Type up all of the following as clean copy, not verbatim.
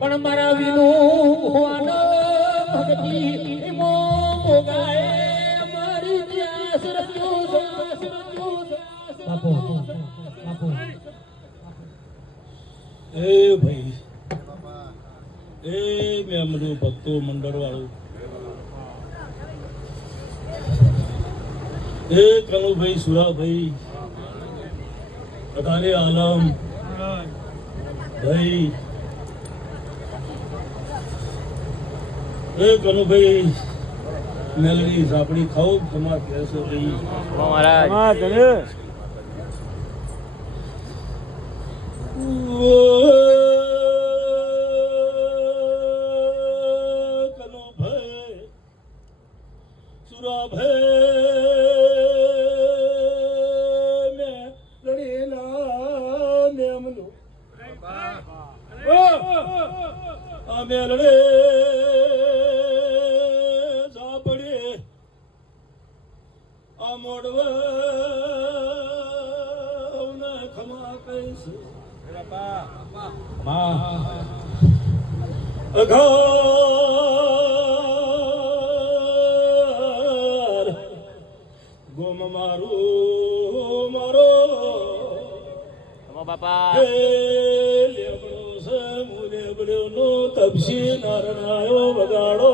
પણ મારા વિનુ ભગવાન ભક્તિ મો ગાય મારી ત્યાસ રચ્યો બાપો બાપો એ ભાઈ એ મેં અમારું ભક્તો મંડળ વાળું એ કનુભાઈ સુરાભાઈ અતારે આલમ ભાઈ એ કનુભાઈ મેલડી સાપડી ખાઓ તમાર કહેશો ભાઈ મહારાજ કનુભાઈ સુરાભાઈ મેલડે સાપડે આ મોડવા ખમા કહીશ અઘાર ગોમ મારું મારો બાપા નો તપસી નારણાયો વગાડો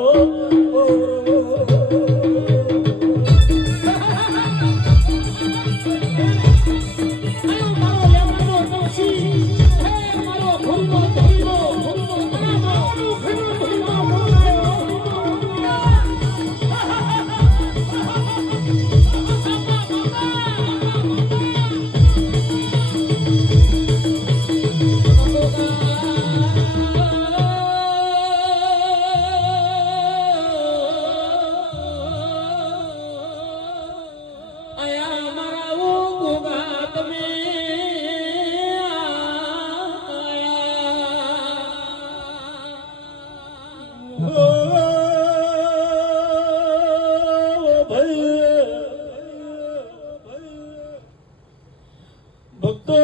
ભક્તો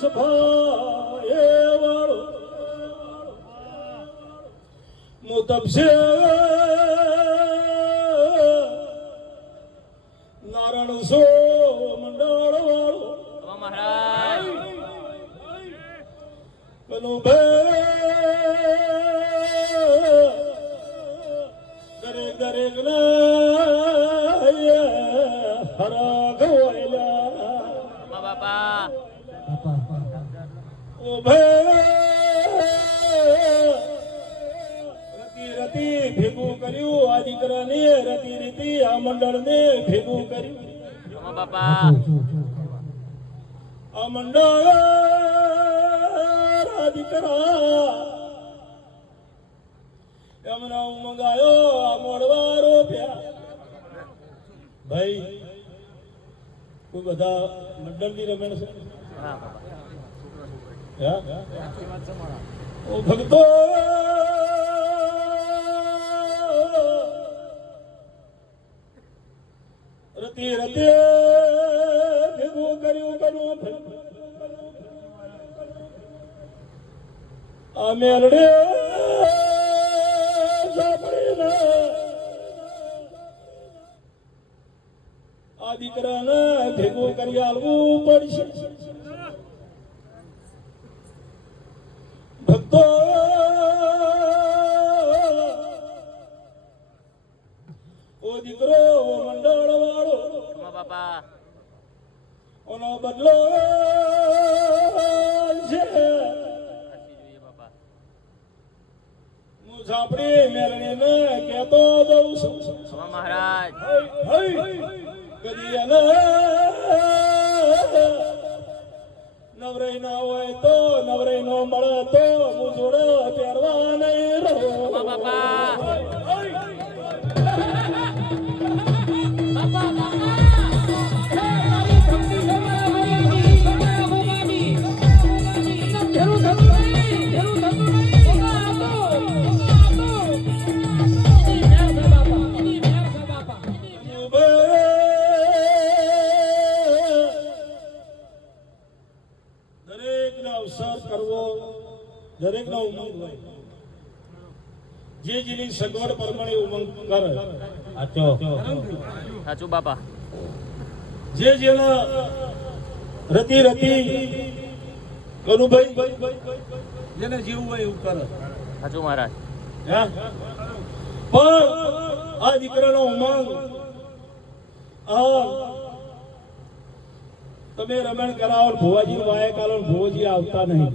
સભાએ વાળો મુતબસે નારાયણ સો મંડળ વાળો મહારાજ દરેક દરેક હરા ગવાયેલા બાપા ઓ રતી રતી ભેગું કર્યું આ દીકરાને રતી રીતિ આ મંડળને ભેગું કર્યું બાપા આ મંડળ આ દીકરા એમના મંગાયો આ મોડવા રોપ્યા ભાઈ કોઈ બધા મંડળની રમેણ છે ઓ ભક્તો રતે રતે ભેગું કર્યું આ મેલડે સાંભળીને આ દીકરાને ભેગું કરી આલવું પડશે. ભક્તો ઓ દીકરો ઓ મંડળ વાળો બાપા ઓનો બદલો છે. બાપા હું સાંભળી મેરણીને કહેતો જઉં છું. મહારાજ કદી એને નવરાઈ ના હોય તો નવરાઈ નો મળે તો હું જોડે પહેરવા નહીં રહું. બાપા દરેકનો અવસર કરવો દરેકનો ઉમંગ હોય. જે જેની સગવડ પ્રમાણે ઉમંગ કરે. સાચું બાપા જે જેના રતી કનુભાઈ જેને જેવું હોય એવું કરે. સાચું મહારાજ હે? પણ આ દીકરાનો ઉમંગ તમે રમણ કરાવો ભુવાજી વાય કાલો ભુવાજી આવતા નહીં.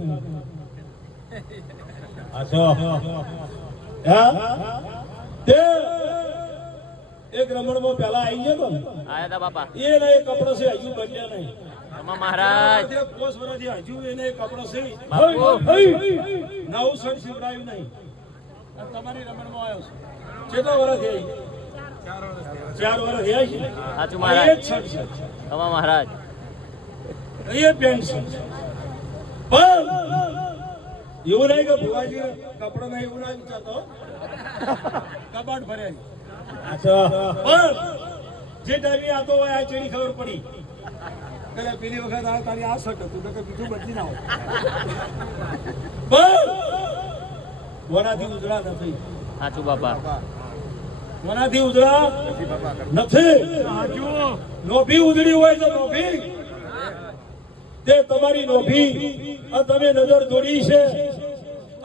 તે એક રમણમાં પેલા આવી ગયો તો આયા તા બાપા એ ના એ કપડો છે હજુ બન્યા નહીં. મહારાજ 5 વર્ષથી હજુ એને કપડો છે બાપુ. નવું શર્ટ સીવડાવ્યું નહીં. આ તમારી રમણમાં આવ્યો છે. કેટલા વર્ષ થયા? 4 વર્ષ થયા છે. સાચું આ મહારાજ એક શર્ટ છે, મહારાજ એ પેન્ટ છે. પણ એવું નહીં કે ભુવાજી કપડો નહીં એવું ના વિચારતો. કબાટ ભર્યા પણ જે ટાઈમે આતો હોય આ ચેડી ખબર પડી કે પેલી વખત આ તારી આ શર્ટ હતું કે બીજું બદલી ના હોય. પણ વનાથી ઉજળા નથી. સાચું બાપા વનાથી ઉજળા નથી. નોભી ઉજળી હોય તો નોભી તે તમારી નોભી આ તમે નજર દોડી છે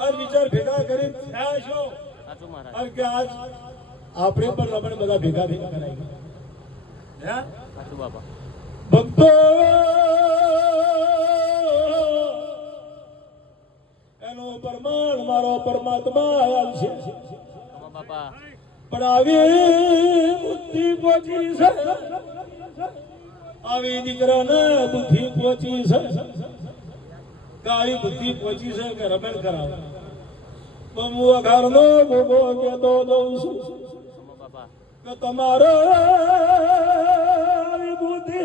આ વિચાર ભેગા કરી થયા છો. સાચું મહારાજ અને કે આજ આપણે પણ રમણ બધા ભેગા કરાય. સાચું બાપા ભક્તો એનું પ્રમાણ મારો પરમાત્મા આયા છે. બાપા પણ આવી બુદ્ધિ પહોંચી છે, આવી દીકરાને બુદ્ધિ પહોંચી છે કે આવી બુદ્ધિ પહોંચી છે કે રમણ કરાવે. પણ હું અઘારનો ભોગો કહેતો દઉં છું બાપા કે તમારો આવી બુદ્ધિ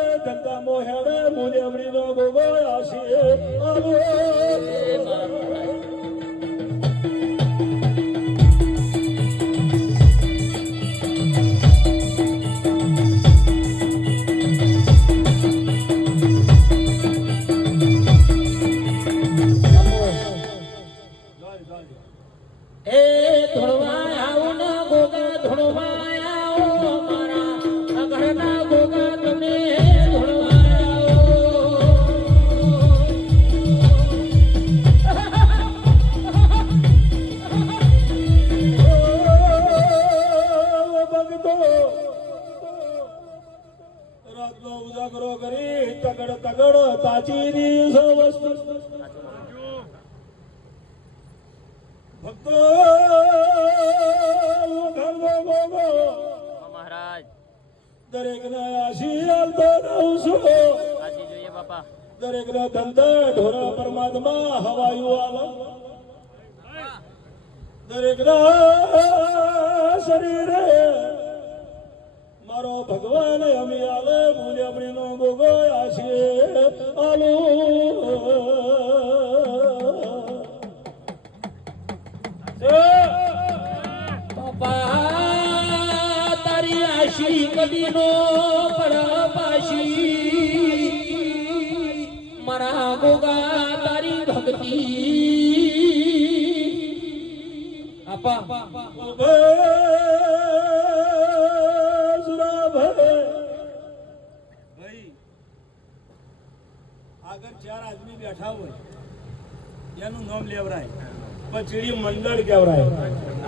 એ ધંધા મોહેડે મુજબડીનો ભોગો આશી આવો. એ ધોળવા આવો ને ગોગા ધોળવા આવો મારા ઘરના ગોગા તમે ધોળવા આવો ભક્તો રાતનો ઉજાગરો કરી તગડ તાચી દી વસ્તુ ભક્તો ઘરનો ગોગો મહારાજ દરેક ને આશી આલતો રહું છું. સાચી જોઈએ બાપા દરેક ના ધંધા ઢોરા પરમાત્મા હવાયું આલો. દરેક ના શરીરે મારો ભગવાન અમી આલે મૂલ્યમણી નો ગોગો આશી આલો. બાપા તારી આશી કદી નો પડપાશી મારા ગોગા તારી ભક્તિ આપા ભાઈ આગળ 4 આદમી બેઠા હોય એનું નામ લેવરાય પછી મંડળ કહેવરાય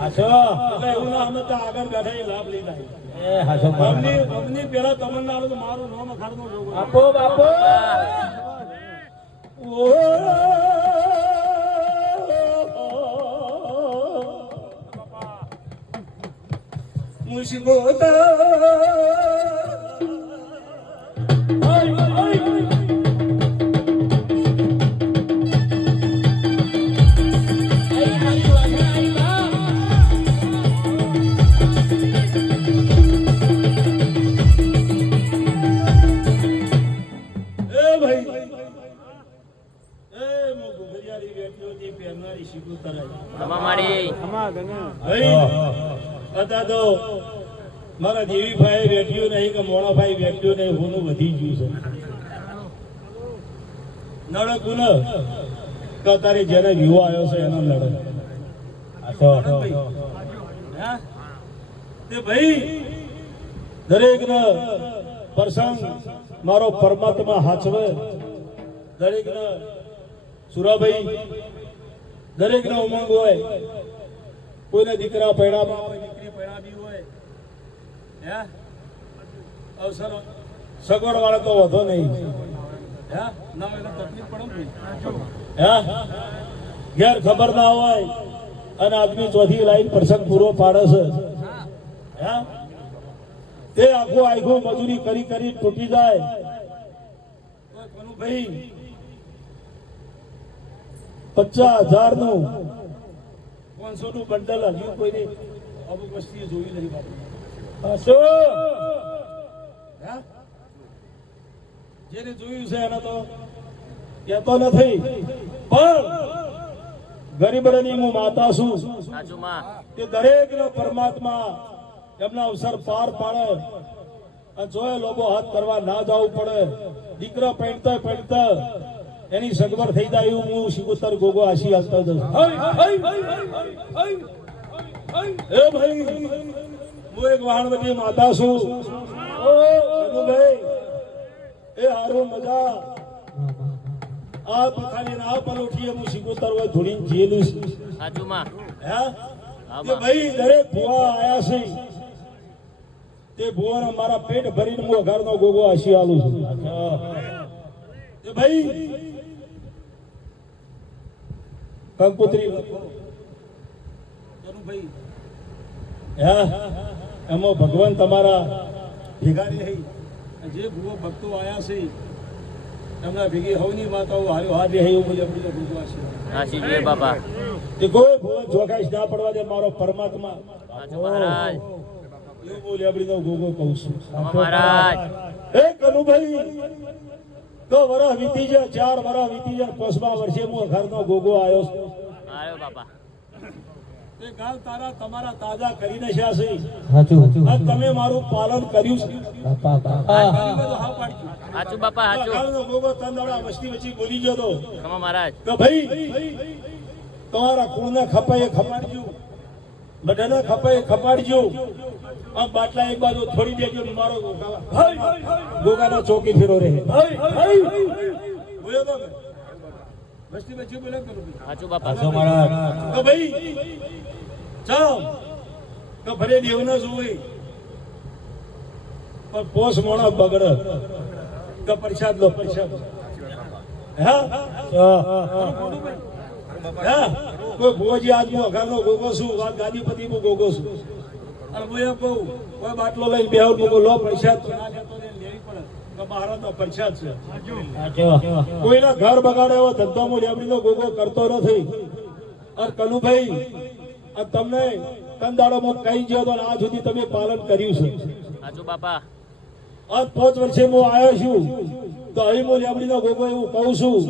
હાચો એટલે એવું ના અમે તો આગળ બેઠા એ લાભ લીધા એ હાચો અમની પેલા તમન્ના આલો તો મારું નામ અખાડનો જોગો આપો બાપો અમારી મારા દેવીભાઈ બેઠ્યું નહીં કે મોણાભાઈ બેઠ્યું નહીં હોનું વધી ગયું છે નડક ન કે તારી જેને વિવો આવ્યો છે એનો લડક તે ભાઈ દરેક પ્રસંગ મારો પરમાત્મા હાચવે દરેક સુરાભાઈ દરેક નો ઉમંગ હોય કોઈને દીકરા પૈડામાં હોય દીકરી પૈડાવી હોય હે અવસર સગવડ વાળા તો વધો નહીં હે ના એને તકલીફ પડે હે ઘેર ખબર ના હોય અને આદમી ચોથી લાઈન પ્રસંગ પૂરો પાડે છે હે તે આખું મજૂરી કરી કરી તૂટી જાય ભાઈ 50,000 નું 500 નું બંડલ હજુ કોઈને અમુક વસ્તી જોઈ નહીં બાપુ જેને જોયું છે એને તો કહેતો નથી પણ ગરીબની હું માતા છું સાચું માં તે દરેક નો પરમાત્મા એમના અવસર પાર પાડે અને જોએ લોકો હાથ કરવા ના જવું પડે દીકરા પૈણતા એની સગવડ થઈ જાય એવું હું સિકોતર ગોગો આશી હાલતા જઉં એ ભાઈ હું એક વાહણવટી માતા છું ભાઈ એ હારું મજા આ પથારી આ પલોઠી હું સિકોતર હોય થોડી જેલું સાચું માં હે કે ભાઈ દરેક ભુવા આયા છે તે ભુવાના મારા પેટ ભરીને હું ઘરનો ગોગો આશી આલું છું કે ભાઈ કંકોત્રી ભાઈ હે એમાં ભગવાન તમારા ભેગા રહી જે ભુવો ભક્તો આયા છે એમના ભેગી હવની માતાઓ હાર્યો હાર રહે એવું બધું ભગવા છે સાચી જોઈએ બાપા તે કોઈ ભુવન જોખાઈશ ના પડવા દે મારો પરમાત્મા સાચું મહારાજ એવું બોલી આપણી તો ગોગો કહું છું મહારાજ એ કનુભાઈ તો વરસ વીતી જાય 4 વરસ વીતી જાય 5મા વર્ષે હું ઘરનો ગોગો આવ્યો છું આવ્યો બાપા તે ગાલ તારા તમારા તાજા કરીને છે હાચું આ તમે મારું પાલન કર્યું છે બાપા સાચું બાપા સાચું ઘરનો ગોગો તંદાળા વસ્તી વચ્ચે બોલી ગયો તો ખમા મહારાજ કે ભાઈ તમારા કુળને ખપાય એ ખપાડજો બધાને ખપાય એ ખપાડજો આ બાટલા એક બાજુ છોડી દેજો મારો ગોગાનો ચોકી ફેરો રહે બોલ્યો તો વસ્તી વચ્ચે બોલ્યો તો સાચું બાપા કે ભાઈ જાઓ કે ભરે દેવને જોઈ પણ પોસ મોણા બગડે કે પ્રસાદ લો પ્રસાદ હા કોઈ ભોજી આજનો અઘારનો ગોગો છું વાત ગાદીપતિ હું ગોગો છું અને હું એમ કહું કોઈ બાટલો લઈને બેહું મૂકો લો પ્રસાદ તો ના લેતો લેવી પડે કે મહારાજનો પ્રસાદ છે કોઈના ઘર બગાડે એવો ધંધો હું લેવડીનો ગોગો કરતો નથી અને કનુભાઈ આ તમને કંદાડો હું કહી ગયો તો આજ સુધી તમે પાલન કર્યું છે સાચું બાપા આજ 5 વર્ષે હું આવ્યો છું તો અહીં હું લેબડીનો ગોગો એવું કહું છું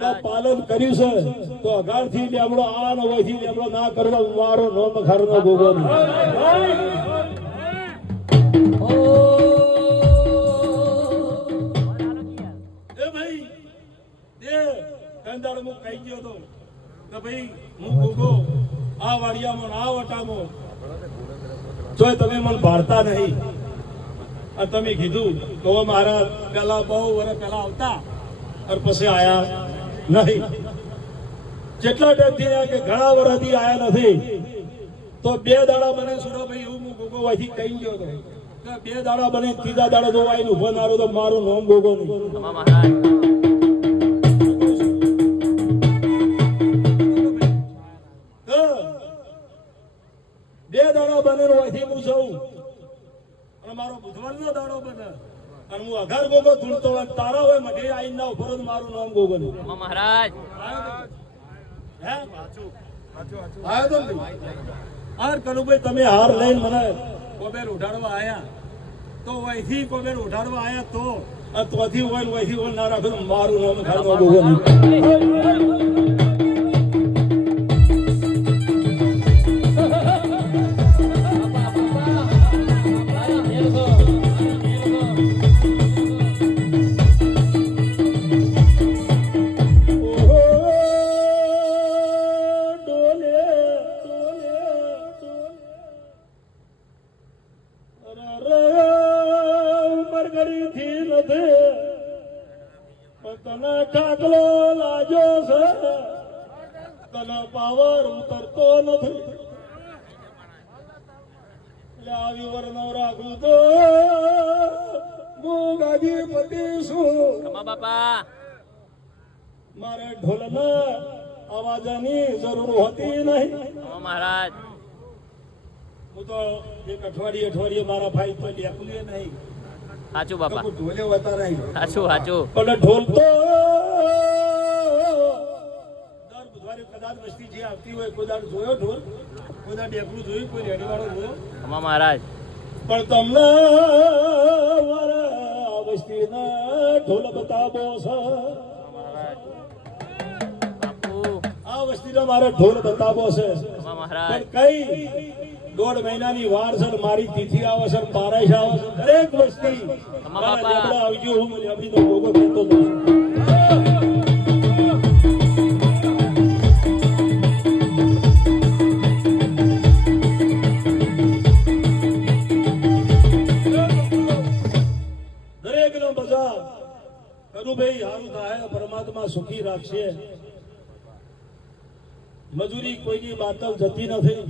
કે પાલન કર્યું છે તો અગારથી લેબડો આ ન હોયથી લેબડો ના કરવો મારો નોમ ખારનો ગોગો નહીં એ ભાઈ તે કંદાડો હું કહી ગયો તો કે ભાઈ હું ગોગો આ વાડિયામાં ના વટામાં જોય તમે મને ભારતા નહીં. અને તમે કીધું તો મારા પેલા બહુ વર્ષ પેલા આવતા અને પછી આયા નહીં. જેટલા ટાઈમથી આયા કે ઘણા વર્ષથી આયા નથી, તો 2 દાડા બને સુરાભાઈ એવું હું ગોગોવાથી કહી ગયો હતો કે 2 દાડા બને, ત્રીજા દાડા જો આવીને ઉભો નારો તો મારું નામ ગોગો નહીં. ખમા મહારાજ. બે દાડા બને હોયથી હું જઉં અને મારો બુધવારનો દાડો બને અને હું અઘાર ગોગો ધૂળતો હોય તારા હોય મઢે આઈને ના ઉભો રહું તો મારું નામ ગોગો નહીં. ખમા મહારાજ. હે આયો તો નહીં. હાર કનુભાઈ તમે હાર લઈને મને કોબેર ઉઠાડવા આયા તો વહીથી કોબેર ઉઠાડવા આયા તો આ તોથી હોય ને વહીથી હોય ના રાખો તો મારું નામ ખાલી ગોગો નહીં. ઠાકલો લાજો છે તને પાવર ઉતરતો નથી એટલે આવી વરનો રાખું તો હું ગાદીપતિ છું. ખમા બાપા. મારે ઢોલના અવાજની જરૂર હોતી નહીં. ખમા મહારાજ. હું તો એક અઠવાડિયે મારા ભાઈ તો લેકલીએ નહીં. હાચું બાપા. ઢોલે હોતા નહીં. હાચું હાચું. પણ ઢોલ તો દર બુધવારે કદાચ વસ્તી જે આવતી હોય કોઈ દાડ જોયો ઢોલ, કોઈ દાડ ડેકલું જોયું, કોઈ રેડીવાળો જોયો. ખમા મહારાજ. પણ તમને મારા વસ્તીના ઢોલ બતાવો છે. બાપુ. આ વસ્તીનો મારે ઢોલ બતાવો છે. ખમા મહારાજ. પણ કઈ 1.5 મહિનાની વાર છે, મારી તિથિ આવે છે, બારાઈશ આવે છે, દરેક વસ્તી બાપા. આવજો. હું લેબડીનો ગોગો કહેતો હતો. દરેકનો બજાર કનુભાઈ હારું થાય, પરમાત્મા સુખી રાખશે. મજૂરી કોઈની બાતલ જતી નથી.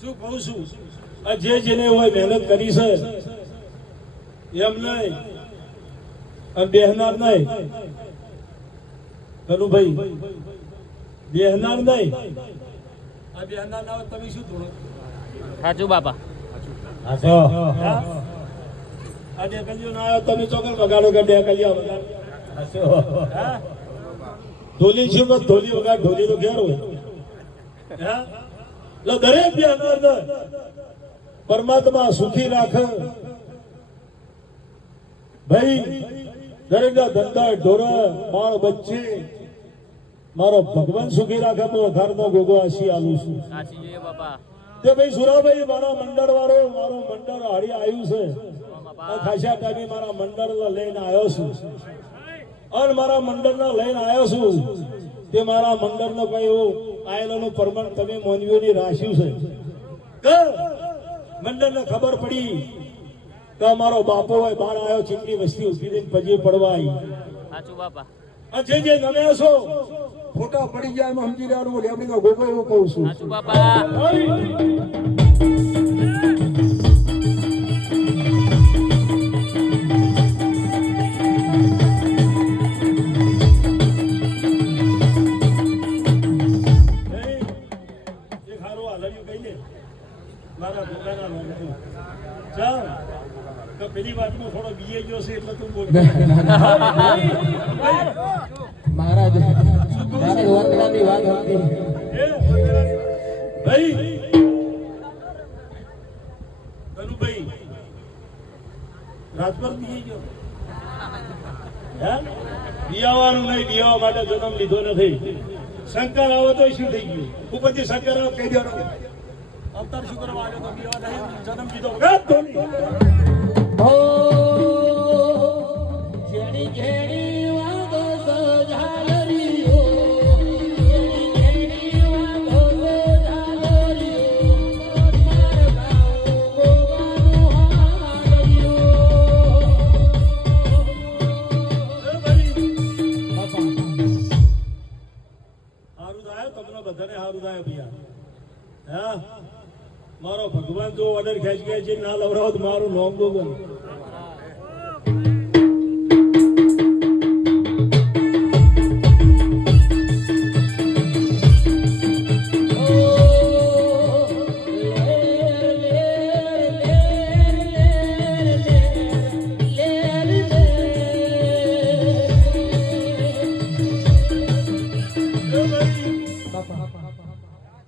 શું કહું છું, આ જેને હોય મહેનત કરી છે એમ નહીં અને બેહનાર નહીં. કનુભાઈ બેહનાર નહીં. આ બેહનાર ના હોય તમે શું થોડો હાચું બાપા. હાચો. આ ડેકલીઓ ના આવ્યો તમે ચોકલ વગાડો કે ડેકલિયા વગાડ. હાચો. હા ઢોલી છે તો ઢોલી વગાડ. ઢોલી તો ઘેર હોય. હા એટલે દરેક બેહનાર પરમાત્મા સુખી રાખે. ભાઈ દરેક ના ધંધા ઢોરા બાળ બચ્ચે મારો ભગવાન સુખી રાખે. હું અઘારનો ગોગો આશી આલું છું. સાચી જોઈએ બાપા. તે ભાઈ સુરાભાઈ મારા મંડળ વાળો મારું મંડળ હારી આવ્યું છે. ખાસા ટાઈમે મારા મંડળ લઈને આવ્યો છું અને મારા મંડળ લઈને આવ્યો છું. તે મારા મંડળ નો કઈ એવું આયેલાનું પ્રમાણ તમે મોનવીઓની રાખ્યું છે કે મંડળ ને ખબર પડી કે અમારો બાપો હોય બહાર આવ્યો, ચીમની વસ્તી ઉભી દઈને પજે પડવા આવી. હાચું બાપા. આ જે ગમે છો ફોટા પડી જાય એમાં સમજી લેવાનું. લેબડીનો ગોગો એવું કહું છું. હાચું બાપા. પેલી વાતમાં થોડો બીએ ગયો છે એટલે તું બોલ. મહારાજ વર્તમાનની વાત હતી. ભાઈ કનુભાઈ રાજપર બીએ ગયો. હે બિયાવાનું નહીં, બિયાવા માટે જન્મ લીધો નથી. શંકર આવો તો શું થઈ ગયું? ઉપરથી શંકર આવો કહી દેવાનો અવતાર શું કરવા આવ્યો તો બિયાવા નહીં, જન્મ લીધો વગર તો નહીં. જેણી જેણી વાગો સજાલરીઓ, જેણી જેણી વાગો સજાલરીઓ. હા મારો ભગવાન જો ઓર્ડર ખેંચ છે ના લવડાવો તો મારું નોમ ગોગન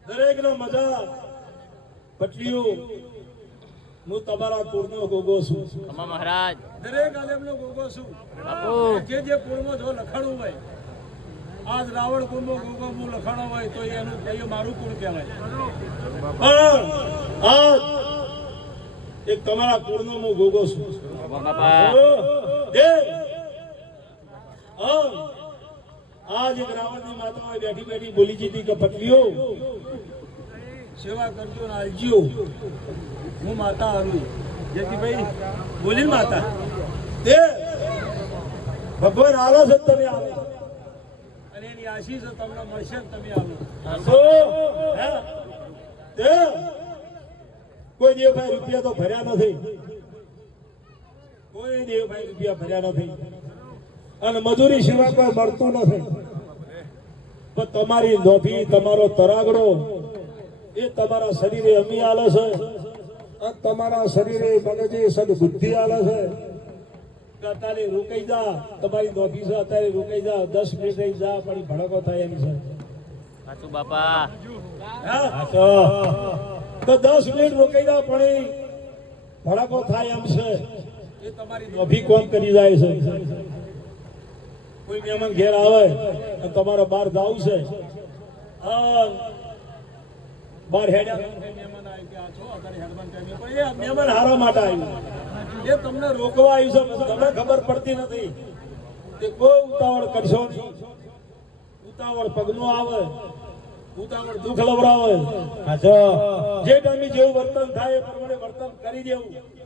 દરેક નો મજા પટલીઓ હું તમારા કુળનો ગોગો છું ખમા મહારાજ દરેક આલેમનો ગોગો છું બાપુ જે કુળમાં જો લખાણું હોય આજ રાવણ કુળમાં ગોગો હું લખાણો હોય તો એનું એ મારું કુળ કહેવાય પણ આજ એક તમારા કુળનો હું ગોગો છું બાપા આજ એક રાવણની માતા બેઠી બેઠી બોલી જીતી કે પટલીઓ સેવા કરજો ને આલજો હું માતા હારું જેથી ભાઈ બોલી માતા તે ભગવાન આલો છે તમે આવો અને એની આશીષ તમને મળશે ને તમે આવો તે કોઈ દેવભાઈ રૂપિયા તો ભર્યા નથી કોઈ દેવભાઈ રૂપિયા ભર્યા નથી અને મજૂરી સિવાય કોઈ મળતું નથી પણ તમારી નોભી તમારો તરાગડો એ તમારા શરીરે અમી આલે છે અને તમારા શરીરે મગજે સદબુદ્ધિ આલે છે કે અત્યારે રોકાઈ જા તમારી નોભી છે અત્યારે રોકાઈ જા 10 મિનિટ રહી જા પણ ભડકો થાય એમ છે સાચું બાપા હા તો 10 મિનિટ રોકાઈ જા પણ ભડકો થાય એમ છે એ તમારી નોભી કોમ કરી જાય છે કોઈ મહેમાન ઘેર આવે અને તમારે બહાર જાવું છે બહાર હેડ્યા મહેમાન આવી કે આ છો અત્યારે હેડમાન ટાઈમે પણ એ મહેમાન હારા માટે આવ્યું એ તમને રોકવા આવ્યું છે તમને ખબર પડતી નથી કે કોઈ ઉતાવળ કરશો નહીં ઉતાવળ પગનો આવે ઉતાવળ દુઃખ લવરાવે જે ટાઈમે જેવું વર્તન થાય એ પ્રમાણે વર્તન કરી દેવું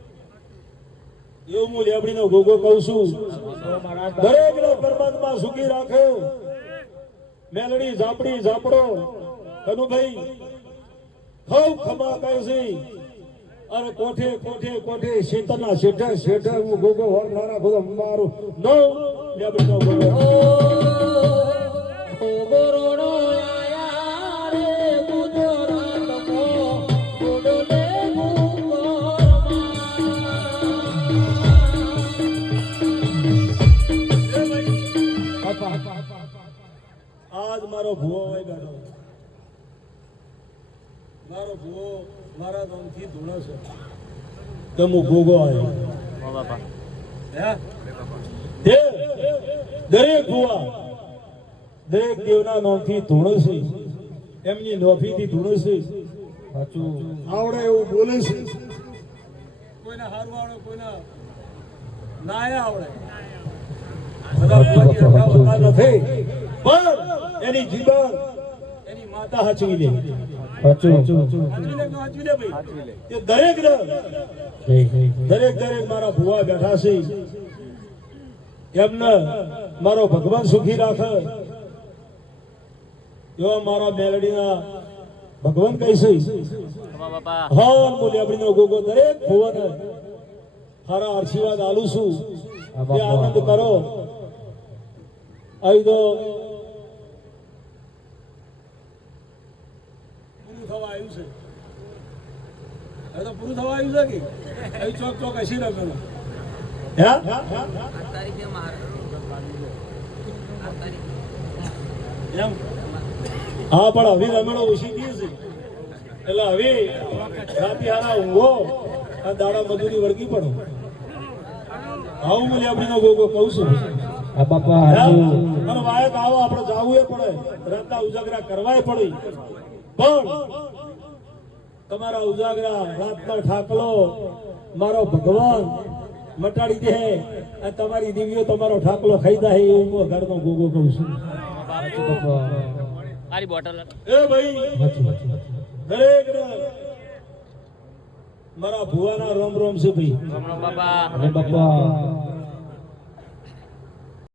એવું હું લેબડીનો ગોગો કહું છું દરેક ને પરમાત્મા સુખી રાખે મેલડી ઝાપડી ઝાપડો કનુભાઈ ખૌ ખમા કહે છે અને કોઠે કોઠે કોઠે શેતરના શેઠે શેઠે હું ગોગો હોર મારા ખુદ મારું નો લેબડીનો ગોગો ગોરોડો આયા રે ગુજરાતમાં ગોડલે આજ મારો ભુવો હોય બેઠો મારો ભુવો મારા નામથી ધૂણો છે તો હું ગોગો આવ્યો ઓ બાપા દરેક ભુવા દરેક દેવના નામથી ધૂણો છે એમની નોફીથી ધૂણો છે સાચું આવડે એવું બોલે છે કોઈને હારું આવડે કોઈને ના આવડે બધા ભુવાજી નથી પણ એની જીવન એની માતા હાચવી લે દરેક મારા ભુવા બેઠા છે એમને મારો ભગવાન સુખી રાખે એવા મારા મેલડીના ભગવાન કહીશે ખમા બાપા હા હું લેબડીનો ગોગો દરેક ભુવાને સારા આશીર્વાદ આલું છું તે આનંદ કરો અહીં તો પૂરું થવા આવ્યું છે હવે તો પૂરું થવા આવ્યું છે કે અહીં ચોક ચોક હસી રમેલો એમ હા પણ હવે રમેલો ઓછી ગઈ છે એટલે હવે રાતે હારા ઊંઘો આ દાડા મજૂરી વળગી પડો આવું હું લેબડીનો ગોગો કહું છું અને વાયક આવો આપણે જાવું એ પડે રાતના ઉજાગરા કરવાય પડે પણ તમારા ઉજાગરા રાતનો ઠાકલો મારો ભગવાન મટાડી દે અને તમારી દીવીઓ તમારો ઠાકલો ખાઈ જાય એવું હું ઘરનો ગોગો કહું છું મારી બોટલ એ ભાઈ દરેક મારા ભુવાના રોમ રોમ છે ભાઈ બાપા